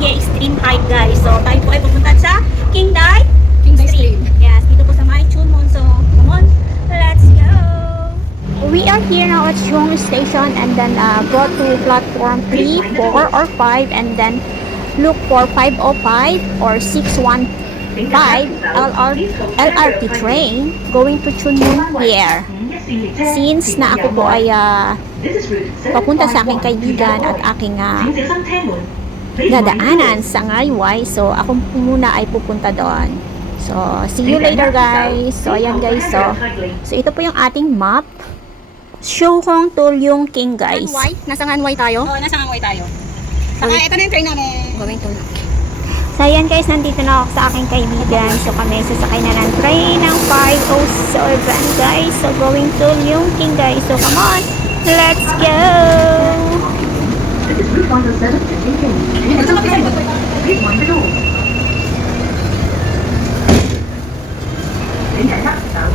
mag-extreme hike guys. So tayo po ay pupunta sa Kingday Stream. Yes, dito po sa May Chunmon. So come on, let's go! We are here now at Chung Station and then go to platform 3, 4, or 5 and then look for 505 or 615 LRT train going to Chunmon Pier. Since na ako po ay papunta sa aking kaibigan at aking dadaanan sa Ngayway, so ako muna ay pupunta doon. So see you later guys. So ayan guys, so ito po yung ating map. Shohong to Leungking guys. Nganway? Nasa Nganway tayo? Oo, nasa Ngayway tayo. Saka ito na yung train namin. Going to. So ayan guys, nandito na ako sa aking kaibigan. So kami sasakay na ng train ng 507 guys. So going to Leungking guys. So come on, let's go!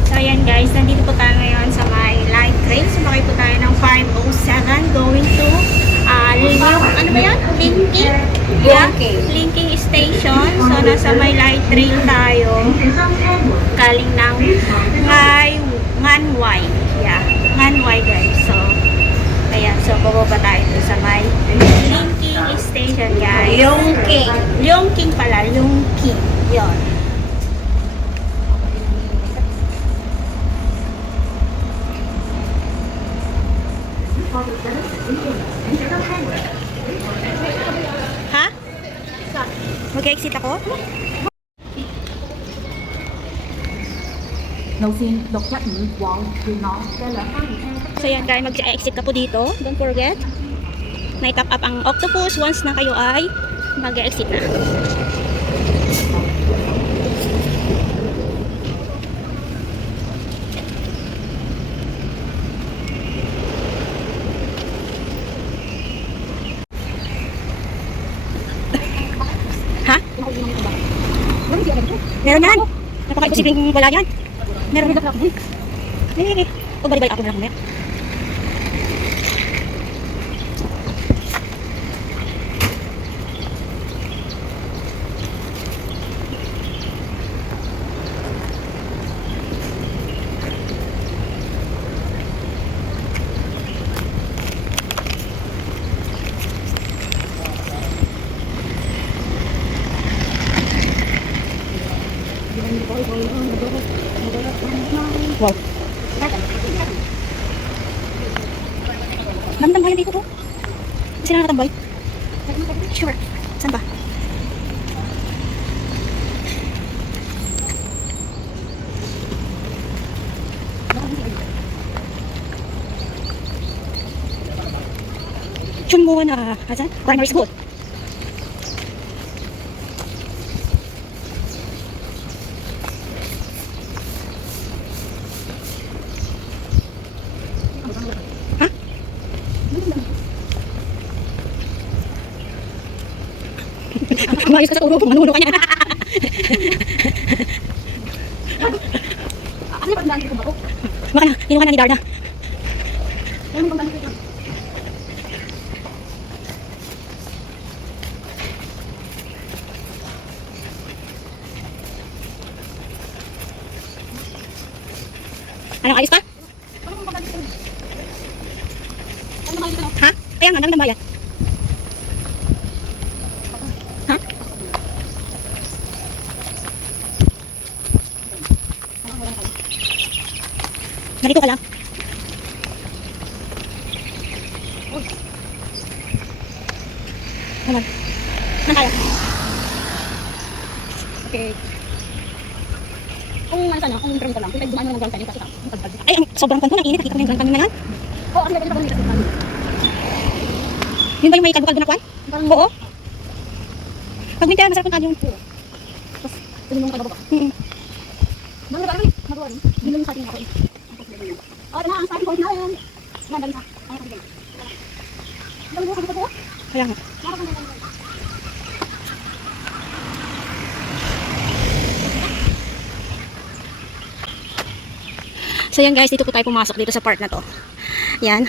So ayan guys, nandito po tayo ngayon sa may light train. Sumakay po tayo ng 507 going to ano ba yan? Linking? Yeah, Linking Station. So nasa may light train tayo. Galing ng Nganway. Yeah, Nganway guys. So ayan, so bababa tayo dun sa may Linking Station guys. Leungking pala, Leungking. Yun. Ha? Mag-exit ako? So yan guys, mag-exit ka po dito. Don't forget. May top up ang octopus once na kayo ay mag-exit na. Ha? Meron yan. Napaka-imposibleng wala yan. Meron yan. O balik-balik ako na lang. Wow. Dami tambayan dito po. Sila nakatambay? Sure. Saan ba? Chunmon Primary School. Umayos ka sa ulo kung manuno ka niya. Ano ba ang dami ko ba ko? Baka na, kinuha na ni Darna. Ano bang dami ko? Anong ayos ka? Ha? Kaya nga, nang nambayan. Ha? Narito ka lang. Naman. Nang kaya. Okay. Kung ano sana, kung intro ka lang, kung dumaan mo ng Grand Canyon kasi ay, sobrang kanto, nang init. Nakita ko yung Grand Canyon na yan. Oo, kasi pwede pa rin kasi. Yun ba yung may kalbo-kalbo na kwan? Oo. Pag winter, masarap yung kanyon. Tapos, yun yung kalbo ba? Bang na ba kami? Magawa rin. Yun lang yung sa ating ako eh. O, ito na, ang starting point na yun. Yan, dali sa. Ay, kapigay. Dali mo, kapigay po. Kaya nga. So yan guys, dito po tayo pumasok dito sa part na to. Yan.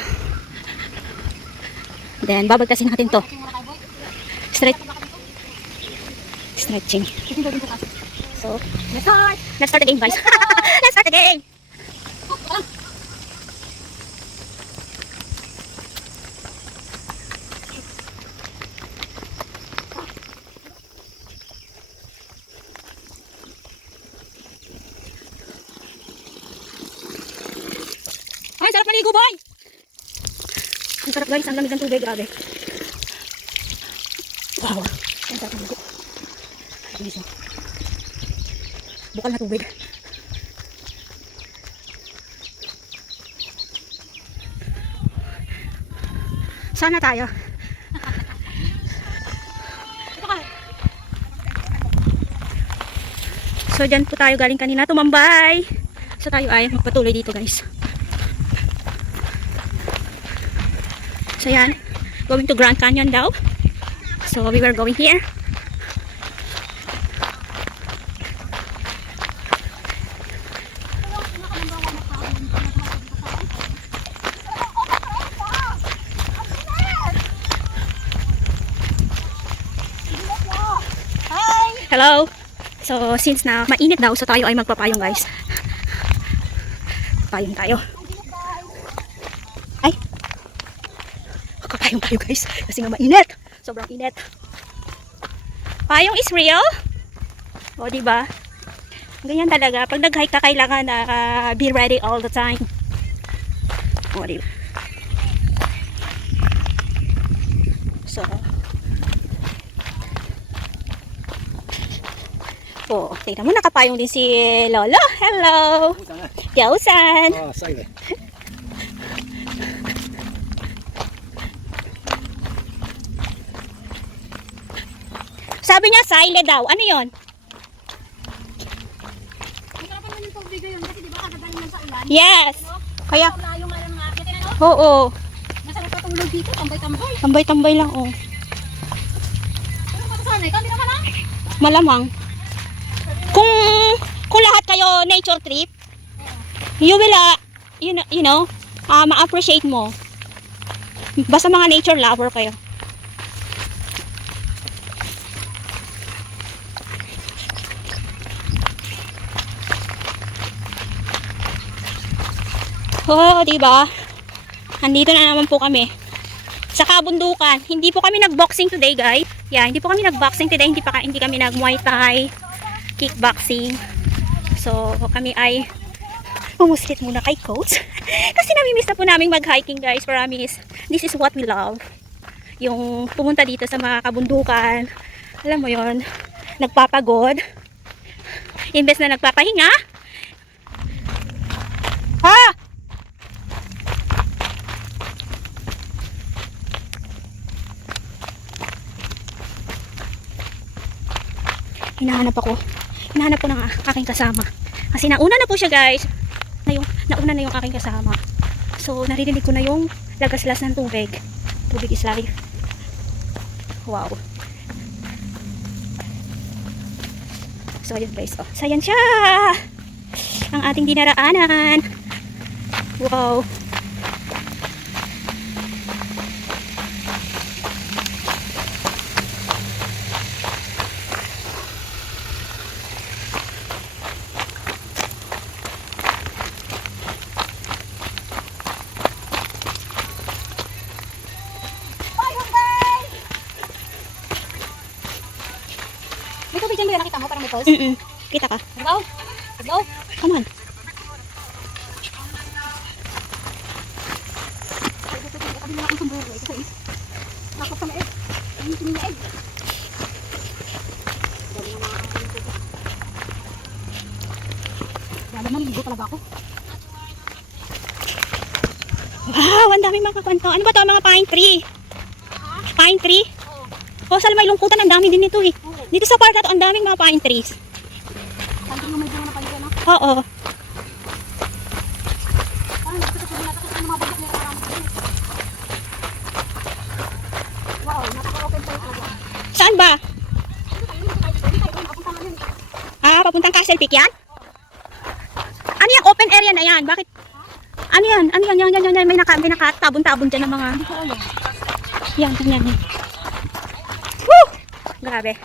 Then babagtasin natin to. Straight. Stretching. Kasi gawin ko kasi. So, Let's start! let's start the game, guys. Let's start the game. Ay, sarap maligo, boy! Ang sarap, guys. Ang lamig ng tubig, grabe. Wow. Ang sarap maligo. Ayos, oh. Bukal na tubig. Sana tayo. So, dyan po tayo galing kanina. Tumambay. So, tayo ay magpatuloy dito, guys. So, yan. Going to Grand Canyon daw. So, we were going here. Hello. So, since na mainit daw, so tayo ay magpapayong, guys. Payong tayo. Ay. Magpapayong tayo, guys. Kasi nga mainit. Sobrang init. Payong is real. O, diba? Ganyan talaga. Pag nag-hike ka, kailangan na be ready all the time. O, diba? So, oh, tingnan mo, nakapayong din si Lolo. Hello! Yausan! Ah, sige. Sabi niya, sile daw. Ano yon? Ang sarap naman yung tubig yun kasi di ba kagagaling lang sa ulan? Yes! Kaya, Wala yung alam nga. Kasi ano, oo. masarap patulog dito, tambay-tambay. Tambay-tambay lang, oh. Ano matasanay? Kami naman ah. Malamang. Kung lahat kayo nature trip, you will, you know, ma-appreciate mo. Basta mga nature lover kayo. Oh, diba? Andito na naman po kami sa kabundukan. Hindi po kami nag-boxing today, guys. Yeah, hindi po kami nag-boxing today. Hindi kami nag-muay thai, kickboxing. So, kami ay pumuslit muna kay coach. Kasi namimiss na po namin mag-hiking, guys. Promise. This is what we love. Yung pumunta dito sa mga kabundukan. Alam mo yon, nagpapagod. Imbes na nagpapahinga. Ha! Hinahanap ko ng aking kasama. Kasi nauna na po siya, guys. Nauna na yung aking kasama. So, naririnig ko na yung lagaslas ng tubig. Tubig is life. Wow. So, ayun, guys. Oh. So, ayan siya. Ang ating dinaraanan. Wow. May tubig dyan ba nakita mo? Parang may pulse. Kita ka. Let's go. Let's go. Come on. Sabi mo akong sombrero eh. Kasi nakap sa maeg. Ang yung maeg. Lalo na niligo talaga ako. Wow, ang daming mga kwanto. Ano ba to, mga pine tree? Pine tree? Oh, sa may lungkutan, ang dami din nito eh. Dito sa park na to, ang daming mga pine trees. Sabi mo may bunga na palitan no? Oo. Parang nagsasabi natin kasi mga bagay na parang wow, napaka-open tayo talaga. Saan ba? Hindi tayo mapunta ngayon. Ah, papuntang Castle Peak yan? Ano yung open area na yan? Bakit? Ano yan? Ano yan? Yan. May nakatabon-tabon dyan ng mga... Yan. Woo! Grabe.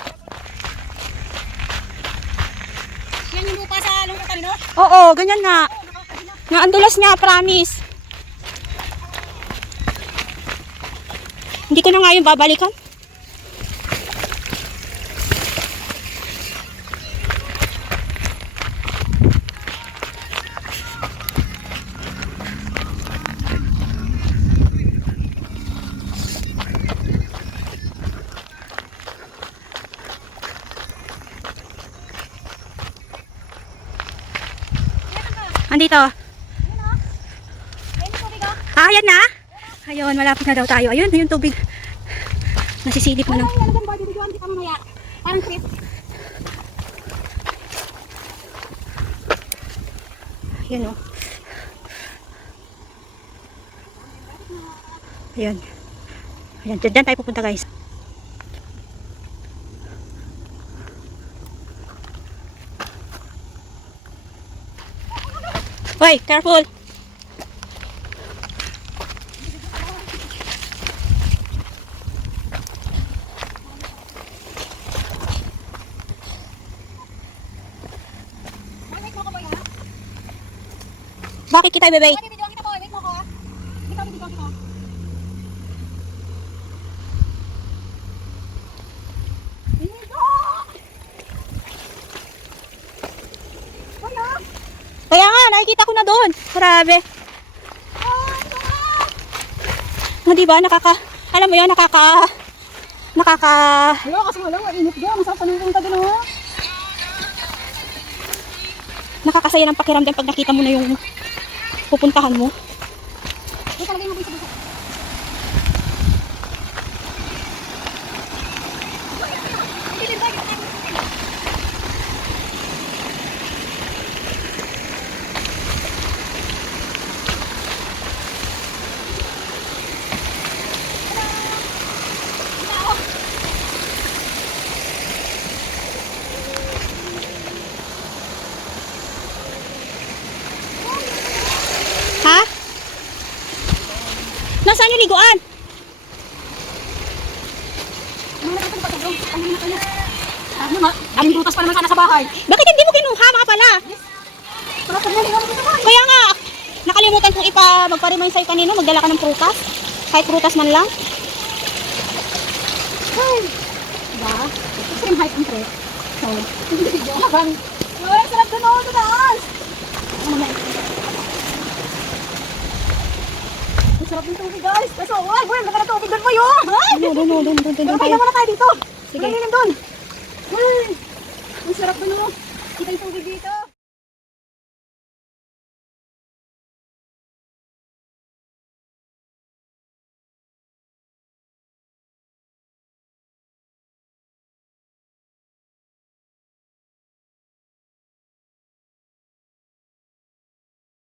yung lupa sa lungkot kanino? Oo, ganyan nga. Nga, ang dulas niya, promise. Hindi ko na nga yung babalikan. Andito. Ayun yung tubig ah. Ah, ayan na. Ayun, malapit na daw tayo. Ayun, yung tubig. Nasisilip mo Ano ng... yung lalagyan ba? Bibigyan kita mamaya. Parang trip. Ayun, oh. Ayun. Ayan, dyan tayo pupunta, guys. Hoy, careful. Ay, wait mo ko ba yan? Bakit kita ibebait? Ay, bibigyan kita po. Wait mo ko ah. Ikaw, bibigyan kita. Inigo! Ano? Kaya nga, nakikita ko na doon. Grabe. No, diba, alam mo yun, Wala, kasi wala. Init dyan. Masarap pa nung tabi no? nakakasaya ng pakiramdam pag nakita mo na yung pupuntahan mo. Ito talaga yung mabisa-bisa. Ha? Nasaan yung liguan? Ano na ito ba ito? Ano na kayo? Ano na? Daming butas pa naman sana sa bahay. Bakit hindi mo kinuha, mga pala? Sarap na ligaw mo sa bahay. Kaya nga, nakalimutan kong magpa-remind sa'yo kanino, magdala ka ng prutas. Kahit prutas man lang. Ay. Diba? Extreme height ang trip. So, hindi video habang. Uy, sarap doon ako sa taas. Ano na ito? Ang sarap ng tubig guys. Kaso, uy, maganda na tubig doon mo yun. Ay! Doon Pero kaya naman na tayo dito. Sige. Sige. Doon. Uy, ang sarap doon oh. Kita yung tubig dito.